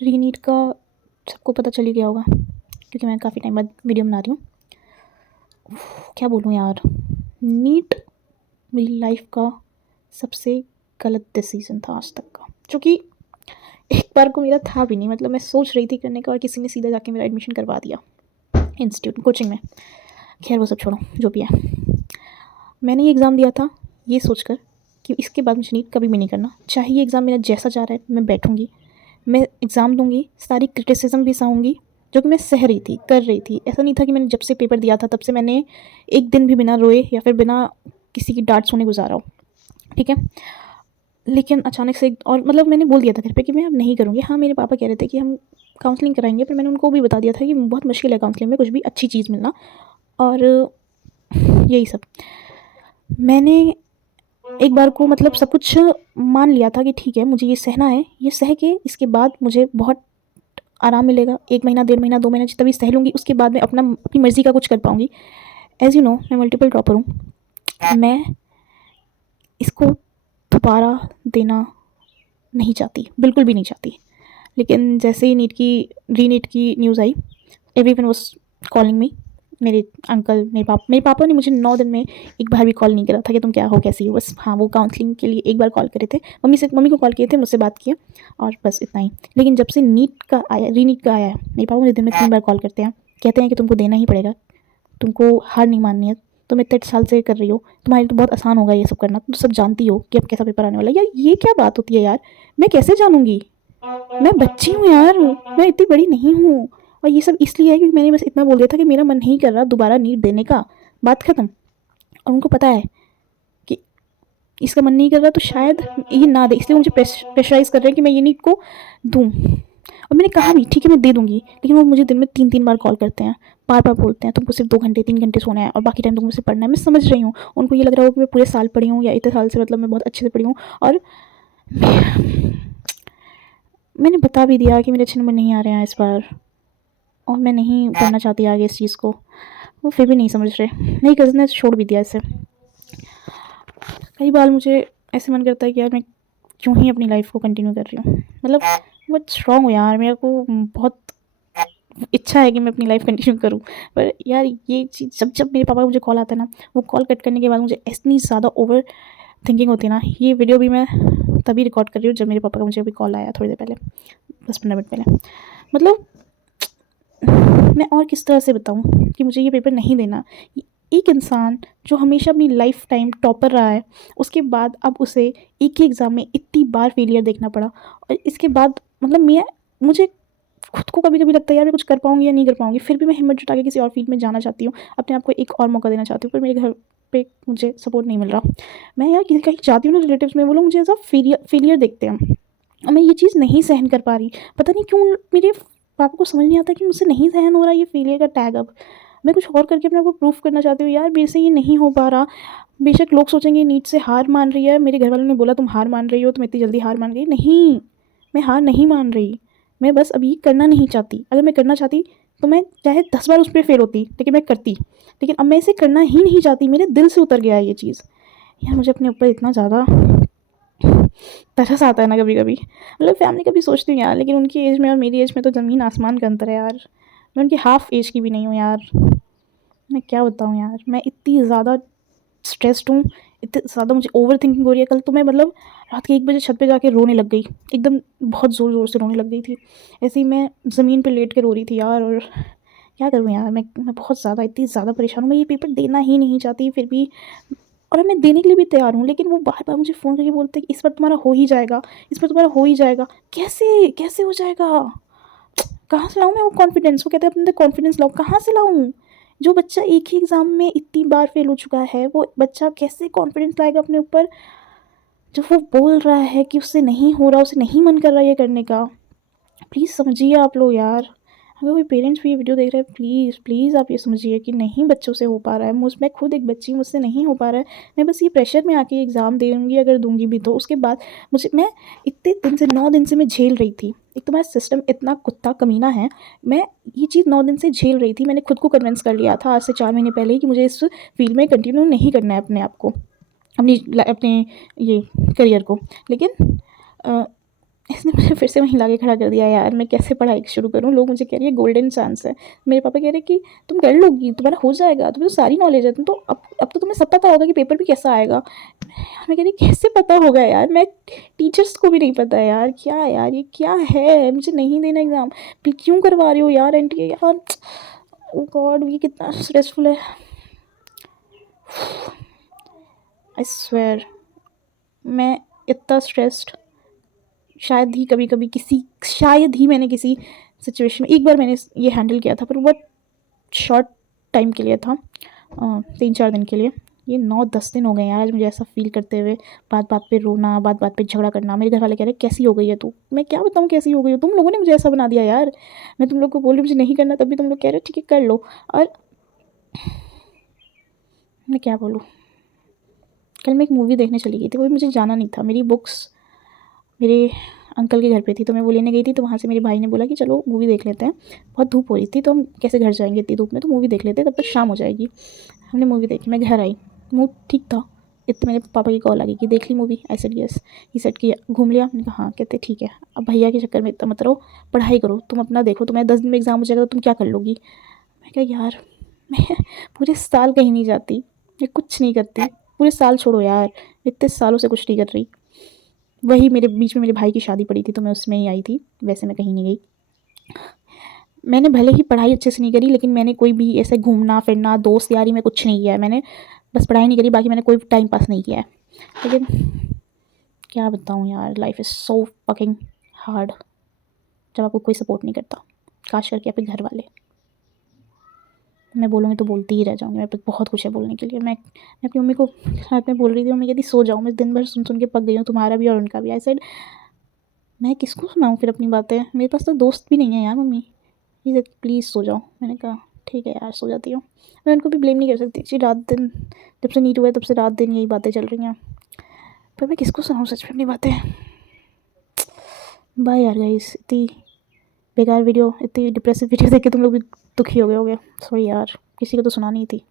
रीनीट का सबको पता चल ही गया होगा क्योंकि मैं काफ़ी टाइम बाद वीडियो बना रही हूँ। क्या बोलूँ यार, नीट मेरी लाइफ का सबसे गलत डिसीज़न था आज तक का, जो कि एक बार को मेरा था भी नहीं। मतलब मैं सोच रही थी करने का और किसी ने सीधा जाके मेरा एडमिशन करवा दिया इंस्टीट्यूट कोचिंग में। खैर वो सब छोड़ो, जो भी है। मैंने ये एग्ज़ाम दिया था ये सोचकर कि इसके बाद मुझे नीट कभी भी नहीं करना। चाहे ये एग्ज़ाम मेरा जैसा जा रहा है मैं बैठूँगी, मैं एग्ज़ाम दूँगी, सारी क्रिटिसिज्म भी सहूँगी जो कि मैं सह रही थी, कर रही थी। ऐसा नहीं था कि मैंने जब से पेपर दिया था तब से मैंने एक दिन भी बिना रोए या फिर बिना किसी की डाँट सुने गुज़ारा हो, ठीक है। लेकिन अचानक से और मतलब मैंने बोल दिया था घर पे कि मैं अब नहीं करूँगी। हाँ, मेरे पापा कह रहे थे कि हम काउंसलिंग कराएँगे, पर मैंने उनको भी बता दिया था कि बहुत मुश्किल है काउंसलिंग में कुछ भी अच्छी चीज़ मिलना और यही सब। मैंने एक बार को मतलब सब कुछ मान लिया था कि ठीक है मुझे ये सहना है, ये सह के इसके बाद मुझे बहुत आराम मिलेगा। 1 महीना, 1.5 महीना, 2 महीना जितना भी सह लूँगी उसके बाद मैं अपनी मर्ज़ी का कुछ कर पाऊँगी। एज़ यू नो मैं मल्टीपल टॉपर हूँ। मैं इसको दोबारा देना नहीं चाहती, बिल्कुल भी नहीं चाहती। लेकिन जैसे ही रीनीट की news I, everyone was calling me. मेरे अंकल, मेरे पापा ने मुझे 9 दिन में एक बार भी कॉल नहीं करा था कि तुम क्या हो, कैसी हो। बस हाँ, वो काउंसलिंग के लिए एक बार कॉल करे थे। मम्मी को कॉल किए थे, मुझसे बात किया और बस इतना ही। लेकिन जब से रीनीट का आया है, मेरे पापा मुझे दिन में 3 बार कॉल करते हैं। कहते हैं कि तुमको देना ही पड़ेगा, तुमको हार नहीं माननी है। तुम इतने साल से कर रही हो, तुम्हारे लिए तो बहुत आसान होगा ये सब करना। तुम सब जानती हो कि अब कैसा पेपर आने वाला है। यार ये क्या बात होती है यार, मैं कैसे जानूँगी? मैं बच्ची हूँ यार, मैं इतनी बड़ी नहीं हूँ। और ये सब इसलिए है क्योंकि मैंने बस इतना बोल दिया था कि मेरा मन नहीं कर रहा दोबारा नीट देने का, बात ख़त्म। और उनको पता है कि इसका मन नहीं कर रहा तो शायद ये ना दे, इसलिए मुझे प्रेशराइज़ कर रहे हैं कि मैं ये नीट को दूँ। और मैंने कहा भी ठीक है मैं दे दूँगी, लेकिन वो मुझे दिन में 3-3 बार कॉल करते हैं, बार-बार बोलते हैं तुमको सिर्फ 2 घंटे 3 घंटे सोना है और बाकी टाइम तुमको सिर्फ पढ़ना है। मैं समझ रही हूँ, उनको ये लग रहा होगा कि मैं पूरे साल पढ़ी हूँ या इतने साल से मतलब मैं बहुत अच्छे से पढ़ी हूँ। और मैंने बता भी दिया कि मेरे अच्छे नंबर नहीं आ रहे हैं इस बार और मैं नहीं पढ़ना चाहती आगे इस चीज़ को। वो फिर भी नहीं समझ रहे। मेरी कज़िन ने छोड़ भी दिया इसे। कई बार मुझे ऐसे मन करता है कि यार मैं क्यों ही अपनी लाइफ को कंटिन्यू कर रही हूँ। मतलब बहुत स्ट्रॉन्ग हूँ यार, मेरे को बहुत इच्छा है कि मैं अपनी लाइफ कंटिन्यू करूँ। पर यार ये चीज़ जब मेरे पापा का मुझे कॉल आता है ना, वो कॉल कट करने के बाद मुझे इतनी ज़्यादा ओवर थिंकिंग होती है ना। ये वीडियो भी मैं तभी रिकॉर्ड कर रही हूँ जब मेरे पापा का मुझे अभी कॉल आया थोड़ी देर पहले, 10-15 मिनट पहले। मतलब मैं और किस तरह से बताऊँ कि मुझे ये पेपर नहीं देना। एक इंसान जो हमेशा अपनी लाइफ टाइम टॉपर रहा है, उसके बाद अब उसे एक ही एग्ज़ाम में इतनी बार फेलियर देखना पड़ा। और इसके बाद मतलब मुझे खुद को कभी-कभी लगता है यार मैं कुछ कर पाऊँगी या नहीं कर पाऊँगी। फिर भी मैं हिम्मत जुटा के किसी और फ़ील्ड में जाना चाहती हूँ, अपने आप को एक और मौका देना चाहती हूँ, पर मेरे घर पे मुझे सपोर्ट नहीं मिल रहा। मैं यार किसी कहीं जाती हूँ ना रिलेटिव्स में, वो लोग मुझे एज़ अ फेलियर देखते हैं और मैं ये चीज़ नहीं सहन कर पा रही। पता नहीं क्यों मेरे पापा को समझ नहीं आता कि मुझसे नहीं सहन हो रहा ये फेलियर का टैग अब। मैं कुछ और करके अपने आप को प्रूफ़ करना चाहती हूँ यार, मेरे से ये नहीं हो पा रहा। बेशक लोग सोचेंगे नीट से हार मान रही है, मेरे घरवालों ने बोला तुम हार मान रही हो, तुम इतनी जल्दी हार मान गई। नहीं, मैं हार नहीं मान रही। मैं बस अभी करना नहीं चाहती। अगर मैं करना चाहती तो मैं चाहे 10 बार उस पे फ़ेल होती, लेकिन मैं करती। लेकिन अब मैं इसे करना ही नहीं चाहती, मेरे दिल से उतर गया है ये चीज़। यार मुझे अपने ऊपर इतना ज़्यादा तरस आता है ना कभी-कभी। मतलब फैमिली का भी सोचती हूँ यार, लेकिन उनकी एज में और मेरी एज में तो ज़मीन आसमान का अंतर है यार। मैं उनकी हाफ़ एज की भी नहीं हूँ यार। मैं क्या बताऊँ यार, मैं इतनी ज़्यादा स्ट्रेस्ड हूँ, इतनी ज़्यादा मुझे ओवरथिंकिंग हो रही है। कल तो मैं मतलब रात के 1 बजे छत पे जाके रोने लग गई। एकदम बहुत ज़ोर-ज़ोर से रोने लग गई थी। ऐसे ही मैं ज़मीन पे लेट के रो रही थी यार। और क्या करूँ यार, मैं बहुत ज़्यादा इतनी ज़्यादा परेशान हूँ। मैं ये पेपर देना ही नहीं चाहती फिर भी, और मैं देने के लिए भी तैयार हूँ, लेकिन वो बार-बार मुझे फ़ोन करके बोलते हैं कि इस बार तुम्हारा हो ही जाएगा, इस बार तुम्हारा हो ही जाएगा। कैसे? कैसे हो जाएगा? कहाँ से लाऊँ मैं वो कॉन्फिडेंस? वो कहते हैं अपने अंदर कॉन्फिडेंस लाओ, कहाँ से लाऊँ? जो बच्चा एक ही एग्ज़ाम में इतनी बार फ़ेल हो चुका है, वो बच्चा कैसे कॉन्फिडेंस लाएगा अपने ऊपर, जब वो बोल रहा है कि उससे नहीं हो रहा, उसे नहीं मन कर रहा ये करने का। प्लीज़ समझिए आप लोग यार। अगर कोई पेरेंट्स भी ये वीडियो देख रहे हैं, प्लीज़, प्लीज़ आप ये समझिए कि नहीं बच्चों से हो पा रहा है। मैं खुद एक बच्ची हूँ, मुझसे नहीं हो पा रहा है। मैं बस ये प्रेशर में आके एग्ज़ाम दूँगी, अगर दूँगी भी तो उसके बाद मैं इतने दिन से 9 दिन से मैं झेल रही थी। एक तो हमारा सिस्टम इतना कुत्ता कमीना है, मैं ये चीज़ 9 दिन से झेल रही थी। मैंने खुद को कन्विंस कर लिया था आज से 4 महीने पहले ही कि मुझे इस फ़ील्ड में कंटिन्यू नहीं करना है अपने आप को, अपने ये करियर को। लेकिन इसने मुझे फिर से वहीं लाके खड़ा कर दिया यार। मैं कैसे पढ़ाई शुरू करूँ? लोग मुझे कह रही है गोल्डन चांस है। मेरे पापा कह रहे कि तुम कर लोगी, तुम्हारा हो जाएगा, तुम्हें तो सारी नॉलेज है, तुम तो अब तो तुम्हें सब पता होगा कि पेपर भी कैसा आएगा। मैं कह रही कैसे पता होगा यार, मैं टीचर्स को भी नहीं पता है यार। क्या यार, ये क्या है? मुझे नहीं देना एग्ज़ाम, फिर क्यों करवा रही हो यार एनटीए यार? ओ गॉड, ये कितना स्ट्रेसफुल है। आई स्वेयर, मैं इतना स्ट्रेस्ड शायद ही मैंने किसी सिचुएशन में, एक बार मैंने ये हैंडल किया था, पर बहुत शॉर्ट टाइम के लिए था, 3-4 दिन के लिए। ये 9-10 दिन हो गए यार आज मुझे ऐसा फ़ील करते हुए। बात बात पे रोना, बात बात पे झगड़ा करना। मेरे घर वाले कह रहे कैसी हो गई है तू? मैं क्या बताऊँ कैसी हो गई हो? तुम लोगों ने मुझे ऐसा बना दिया यार। मैं तुम लोग को बोल रही हूँ मुझे नहीं करना, तब भी तुम लोग कह रहे हो ठीक है कर लो। और मैं क्या बोलूँ, कल मैं एक मूवी देखने चली गई थी, वो मुझे जाना नहीं था। मेरी बुक्स मेरे अंकल के घर पे थी, तो मैं वो लेने गई थी। तो वहाँ से मेरे भाई ने बोला कि चलो मूवी देख लेते हैं। बहुत धूप हो रही थी, तो हम कैसे घर जाएंगे इतनी धूप में, तो मूवी देख लेते हैं, तब तक शाम हो जाएगी। हमने मूवी देखी, मैं घर आई, मूड ठीक था। इतने मेरे पापा की कॉल आ गई कि देख ली movie. I said yes. He said कि घूम लिया? मैंने कहा हाँ। कहते ठीक है, अब भैया के चक्कर में इतना मत रहो, पढ़ाई करो, तुम अपना देखो, तुम्हें 10 दिन में एग्ज़ाम हो जाएगा तो तुम क्या कर लोगी? मैं कहा यार, मैं पूरे साल कहीं नहीं जाती, मैं कुछ नहीं करती। पूरे साल छोड़ो यार, इतने सालों से कुछ नहीं कर रही। वही मेरे बीच में मेरे भाई की शादी पड़ी थी, तो मैं उसमें ही आई थी, वैसे मैं कहीं नहीं गई। मैंने भले ही पढ़ाई अच्छे से नहीं करी, लेकिन मैंने कोई भी ऐसे घूमना फिरना दोस्त यारी में कुछ नहीं किया है। मैंने बस पढ़ाई नहीं करी, बाकी मैंने कोई टाइम पास नहीं किया है। लेकिन क्या बताऊँ यार, life is so fucking hard जब आपको कोई सपोर्ट नहीं करता, खास करके आपके घर वाले। मैं बोलूँगी तो बोलती ही रह जाऊँगी, मेरे पास बहुत कुछ है बोलने के लिए। मैं अपनी मम्मी को रात में बोल रही थी, मम्मी कहती सो जाओ, मैं दिन भर सुन सुन के पक गई हूँ, तुम्हारा भी और उनका भी। आई सेड मैं किसको सुनाऊँ फिर अपनी बातें, मेरे पास तो दोस्त भी नहीं है यार। मम्मी ही सेड प्लीज़ सो जाओ। मैंने कहा ठीक है यार, सो जाती हूँ। मैं उनको भी ब्लेम नहीं कर सकती जी, रात दिन जब से नीट हुआ है तब से रात दिन यही बातें चल रही हैं, पर मैं किसको सुनाऊँ सच में अपनी बातें। बाय यार गाइस, इतनी बेकार वीडियो, इतनी डिप्रेसिव वीडियो देख के तुम लोग भी दुखी हो गए होगे। सॉरी यार, किसी को तो सुनानी ही थी।